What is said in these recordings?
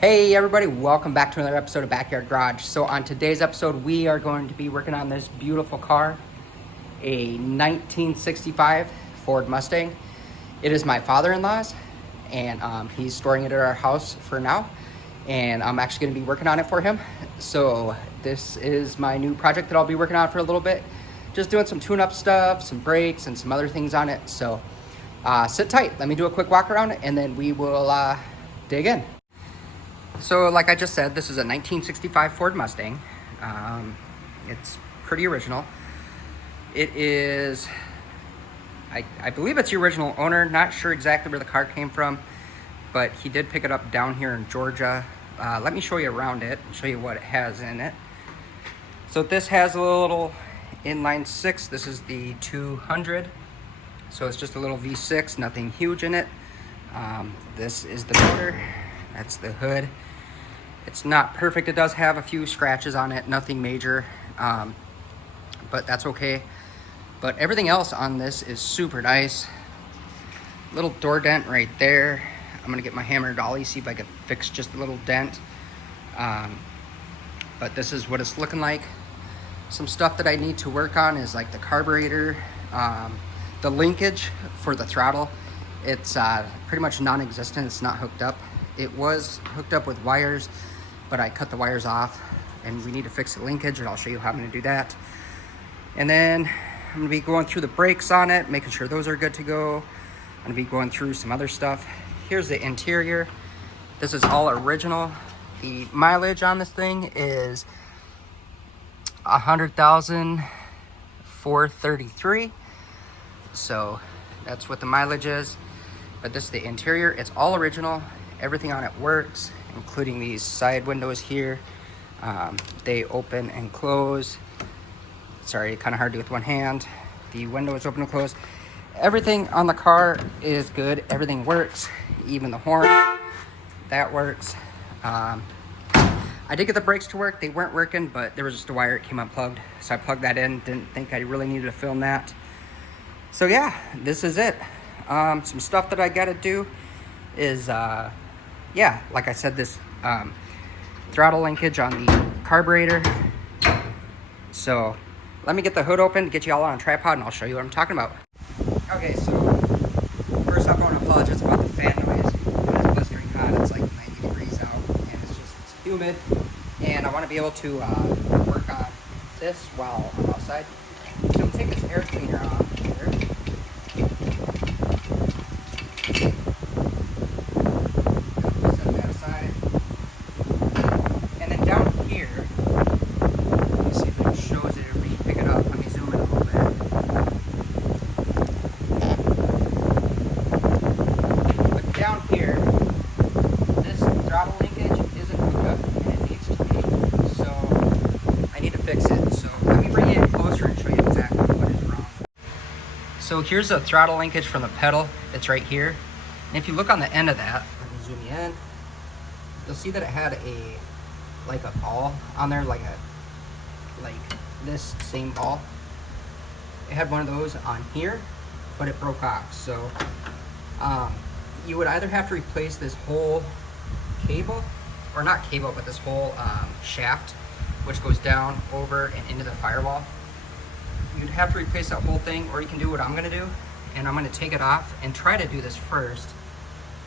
Hey everybody, welcome back to another episode of Backyard Garage. So on today's episode, we are going to be working on this beautiful car, a 1965 Ford Mustang. It is my father-in-law's, and he's storing it at our house for now, and I'm actually going to be working on it for him. So this is my new project that I'll be working on for a little bit, just doing some tune-up stuff, some brakes, and some other things on it. So sit tight, let me do a quick walk around, and then we will dig in. So like I just said, this is a 1965 Ford Mustang. It's pretty original. It is, I believe it's the original owner. Not sure exactly where the car came from, but he did pick it up down here in Georgia. Let me show you around it and show you what it has in it. So this has a little Inline-Six. This is the 200. So it's just a little V6, nothing huge in it. This is the motor. That's the hood. It's not perfect. It does have a few scratches on it, nothing major, but that's okay. But everything else on this is super nice. Little door dent right there. I'm gonna get my hammer dolly, see if I can fix just a little dent. But this is what it's looking like. Some stuff that I need to work on is like the carburetor, the linkage for the throttle. It's pretty much non-existent. It's not hooked up. It was hooked up with wires, but I cut the wires off, and we need to fix the linkage, and I'll show you how I'm gonna do that. And then I'm gonna be going through the brakes on it, making sure those are good to go. I'm gonna be going through some other stuff. Here's the interior. This is all original. The mileage on this thing is 100,433. So that's what the mileage is. But this is the interior. It's all original. Everything on it works, including these side windows here. They open and close. Sorry, kind of hard to do with one hand. The window is open and close. Everything on the car is good. Everything works, even the horn. That works. I did get the brakes to work. They weren't working, but there was just a wire. It came unplugged, so I plugged that in. Didn't think I really needed to film that. So yeah, this is it. Some stuff that I gotta do is yeah, like I said, this throttle linkage on the carburetor. So let me get the hood open, get you all on a tripod, and I'll show you what I'm talking about. Okay, so first off, I want to apologize about the fan noise. It's blistering hot. It's like 90 degrees out, and it's humid. And I want to be able to work on this while I'm outside. So I'm taking this air cleaner off here. So here's a throttle linkage from the pedal. It's right here. And if you look on the end of that, let me zoom you in, you'll see that it had a ball on there, like this same ball. It had one of those on here, but it broke off. So you would either have to replace this whole cable, or not cable, but this whole shaft, which goes down, over, and into the firewall. You'd have to replace that whole thing, or you can do what I'm gonna do, and I'm gonna take it off and try to do this first.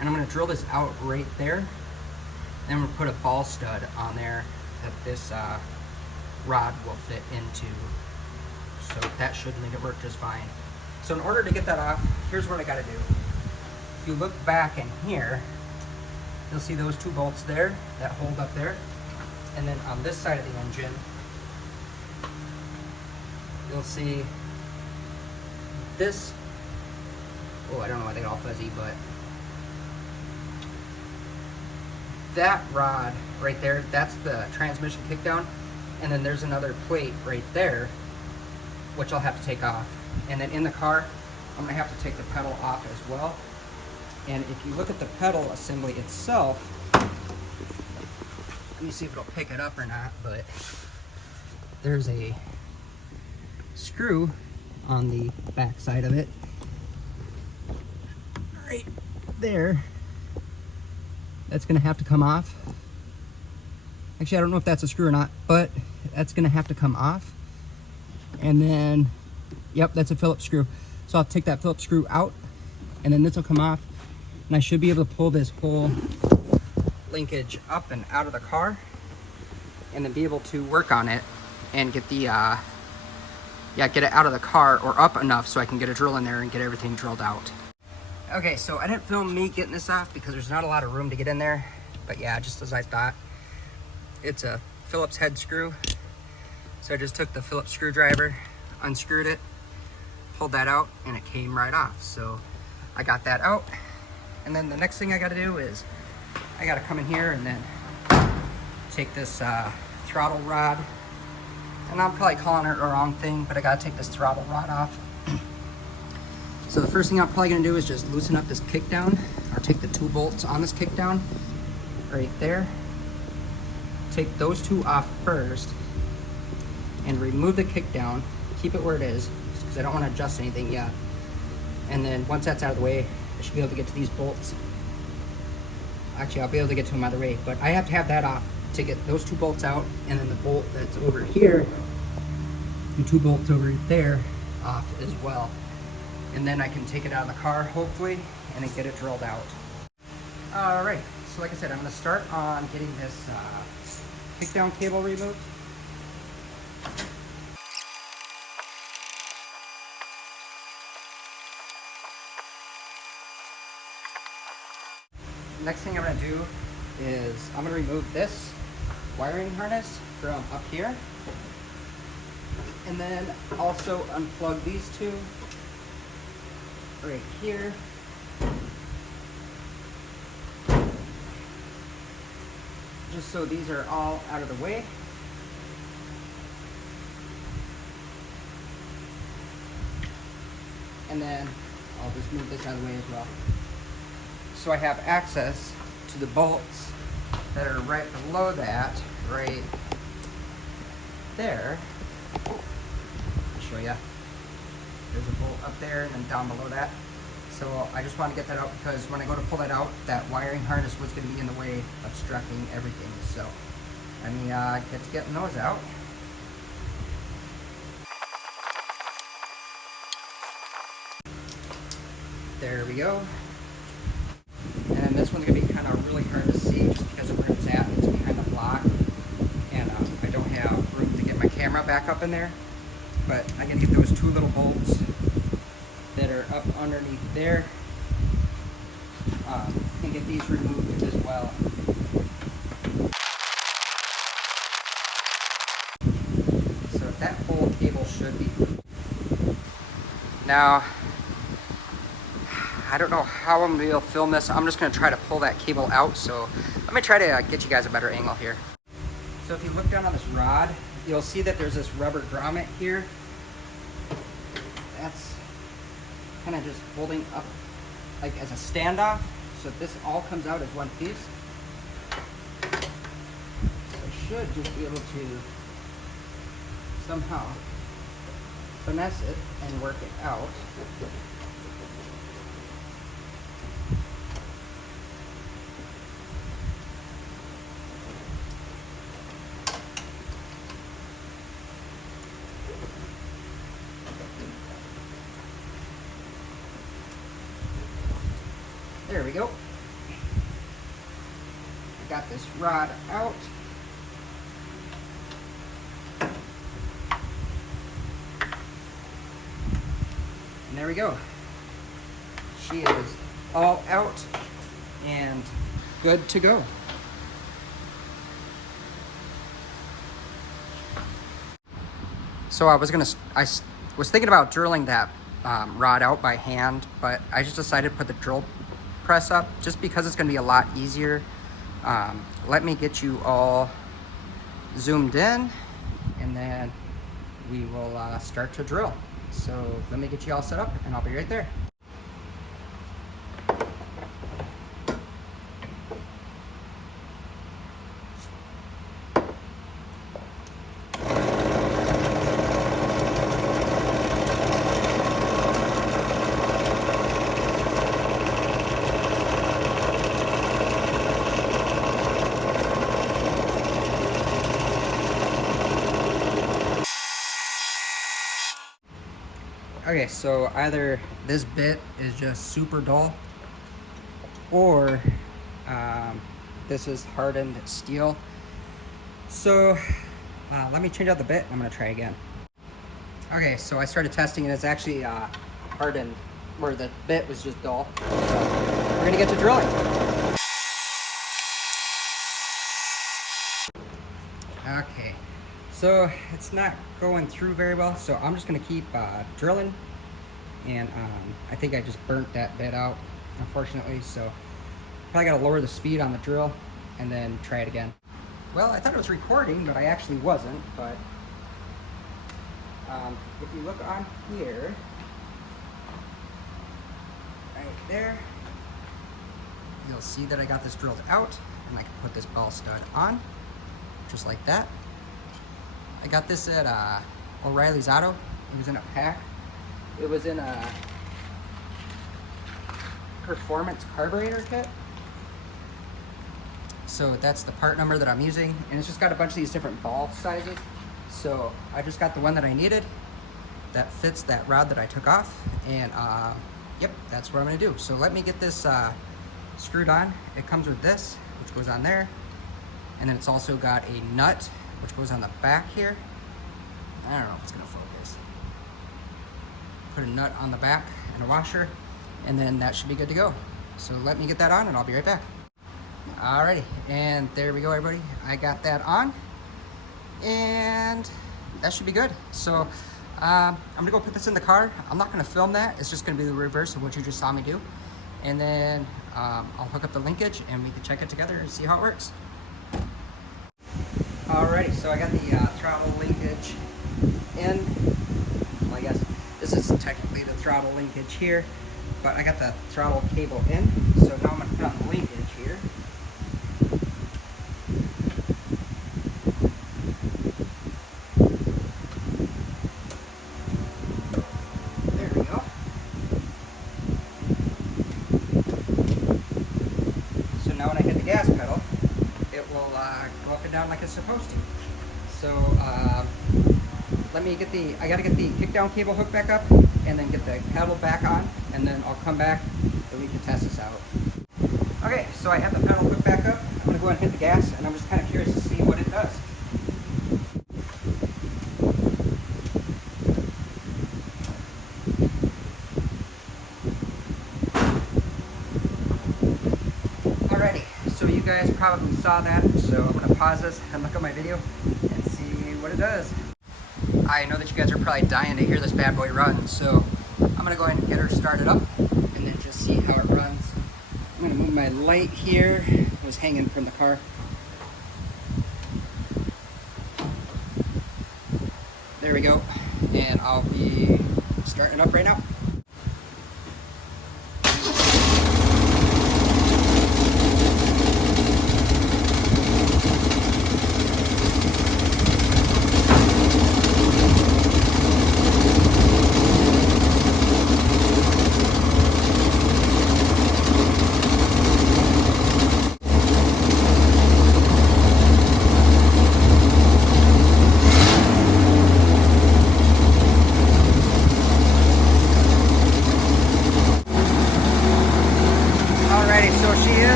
And I'm gonna drill this out right there. Then I'm gonna put a ball stud on there that this rod will fit into. So that should make it work just fine. So in order to get that off, here's what I gotta do. If you look back in here, you'll see those two bolts there that hold up there. And then on this side of the engine, you'll see this. Oh, I don't know why they got all fuzzy, but that rod right there, that's the transmission kickdown. And then there's another plate right there, which I'll have to take off. And then in the car, I'm gonna have to take the pedal off as well. And if you look at the pedal assembly itself, let me see if it'll pick it up or not, but there's a screw on the back side of it right there That's gonna have to come off. Actually, I don't know if that's a screw or not, but that's gonna have to come off. And then, yep, that's a Phillips screw. So I'll take that Phillips screw out, and then this will come off, and I should be able to pull this whole linkage up and out of the car, and then be able to work on it and get the, get it out of the car or up enough so I can get a drill in there and get everything drilled out. Okay, so I didn't film me getting this off because there's not a lot of room to get in there, but yeah, just as I thought. It's a Phillips head screw. So I just took the Phillips screwdriver, unscrewed it, pulled that out, and it came right off. So I got that out. And then the next thing I gotta do is I gotta come in here and then take this throttle rod. And I'm probably calling it the wrong thing, but I gotta take this throttle rod off. So the first thing I'm probably gonna do is just loosen up this kick down, or take the 2 bolts on this kick down right there. Take those 2 off first and remove the kick down. Keep it where it is because I don't want to adjust anything yet. And then once that's out of the way, I should be able to get to these bolts. Actually, I'll be able to get to them either way, but I have to have that off to get those 2 bolts out, and then the bolt that's over here, the 2 bolts over there, off as well. And then I can take it out of the car, hopefully, and then get it drilled out. All right, so like I said, I'm gonna start on getting this kick down cable removed. Next thing I'm gonna do is I'm gonna remove this wiring harness from up here, and then also unplug these 2 right here. Just so these are all out of the way. And then I'll just move this out of the way as well. So I have access to the bolts that are right below that, right there. I'll show you. There's a bolt up there and then down below that. So I just want to get that out because when I go to pull that out, that wiring harness was going to be in the way, obstructing everything. So let me get to getting those out. There we go. And then this one's going to be kind of really hard to see just because of where it's at. It's behind the block, and I don't have room to get my camera back up in there. But I'm going to get those 2 little bolts that are up underneath there and get these removed as well. So that whole cable should be. Now, I don't know how I'm going to be able to film this. I'm just going to try to pull that cable out. So let me try to get you guys a better angle here. So if you look down on this rod, you'll see that there's this rubber grommet here. That's kind of just holding up like as a standoff. So this all comes out as one piece. So I should just be able to somehow finesse it and work it out. There we go. I got this rod out. And there we go. She is all out and good to go. So I was thinking about drilling that rod out by hand, but I just decided to put the drill press up just because it's going to be a lot easier. Let me get you all zoomed in, and then we will start to drill. So let me get you all set up, and I'll be right there. Okay, so either this bit is just super dull, or this is hardened steel. So let me change out the bit. I'm gonna try again. Okay, so I started testing and it's actually hardened, where the bit was just dull. So we're gonna get to drilling. Okay, so it's not going through very well, so I'm just gonna keep drilling. And I think I just burnt that bit out, unfortunately, so probably gotta lower the speed on the drill and then try it again. Well, I thought it was recording, but I actually wasn't. But if you look on here, right there, you'll see that I got this drilled out, and I can put this ball stud on, just like that. I got this at O'Reilly's Auto. It was in a pack. It was in a performance carburetor kit. So that's the part number that I'm using, and it's just got a bunch of these different ball sizes. So I just got the one that I needed that fits that rod that I took off, and yep, that's what I'm gonna do. So let me get this screwed on. It comes with this, which goes on there, and then it's also got a nut, which goes on the back here. I don't know if it's gonna focus. Put a nut on the back and a washer, and then that should be good to go. So let me get that on and I'll be right back. Alrighty, and there we go, everybody. I got that on, and that should be good. So I'm gonna go put this in the car. I'm not gonna film that. It's just gonna be the reverse of what you just saw me do. And then I'll hook up the linkage and we can check it together and see how it works. Alrighty, so I got the throttle linkage in. Well, I guess this is technically the throttle linkage here, but I got the throttle cable in. So now I'm gonna put on the linkage here. There we go. So now when I hit the gas pedal, it will go up and down like it's supposed to. So let me get I gotta get the kick down cable hooked back up and then get the pedal back on, and then I'll come back and we can test this out. Okay, so I have the pedal hooked back up. I'm gonna go ahead and hit the gas, and I'm just kind of curious to see what it does. Alrighty, so you guys probably saw that, so I'm gonna pause this and look at my video and see what it does. I know that you guys are probably dying to hear this bad boy run, so I'm gonna go ahead and get her started up and then just see how it runs. I'm gonna move my light here. It was hanging from the car. There we go. And I'll be starting it up right now.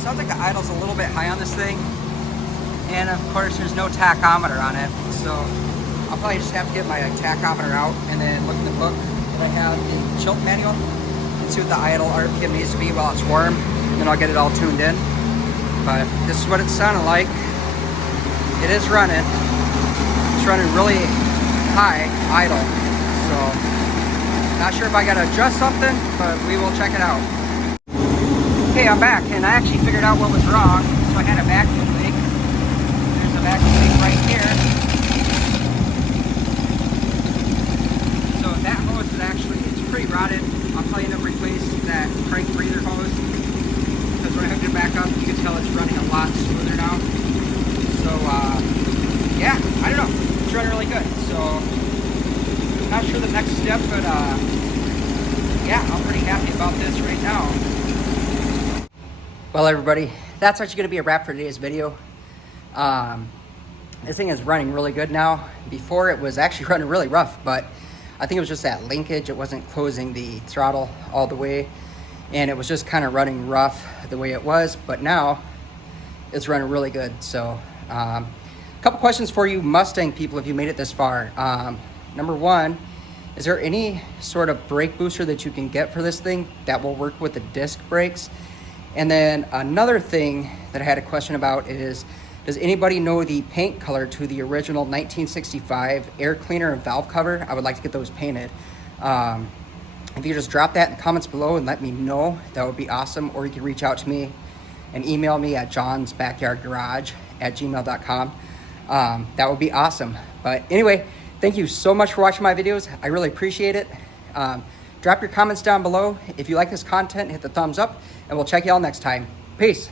Sounds like the idle's a little bit high on this thing, and of course there's no tachometer on it, so I'll probably just have to get my tachometer out and then look at the book that I have in the Chilt manual and see what the idle RPM needs to be while it's warm, and then I'll get it all tuned in. But this is what it sounded like. It is running. It's running really high idle, so not sure if I gotta adjust something, but we will check it out. Okay, I'm back, and I actually figured out what was wrong. So I had a vacuum leak. There's a vacuum leak right here. So that hose is actually, it's pretty rotted. I'll probably end up replacing that crank breather hose, because when I hooked it back up, you can tell it's running a lot smoother now. So yeah, I don't know. It's running really good. So not sure the next step, but yeah, I'm pretty happy about this right now. Well, everybody, that's actually going to be a wrap for today's video. This thing is running really good now. Before it was actually running really rough, but I think it was just that linkage. It wasn't closing the throttle all the way, and it was just kind of running rough the way it was, but now it's running really good. So a couple questions for you Mustang people if you made it this far. Number one, is there any sort of brake booster that you can get for this thing that will work with the disc brakes? And then another thing that I had a question about is, does anybody know the paint color to the original 1965 air cleaner and valve cover? I would like to get those painted. If you just drop that in the comments below and let me know, that would be awesome. Or you can reach out to me and email me at johnsbackyardgarage@gmail.com. That would be awesome. But anyway, thank you so much for watching my videos. I really appreciate it. Drop your comments down below. If you like this content, hit the thumbs up, and we'll check you all next time. Peace.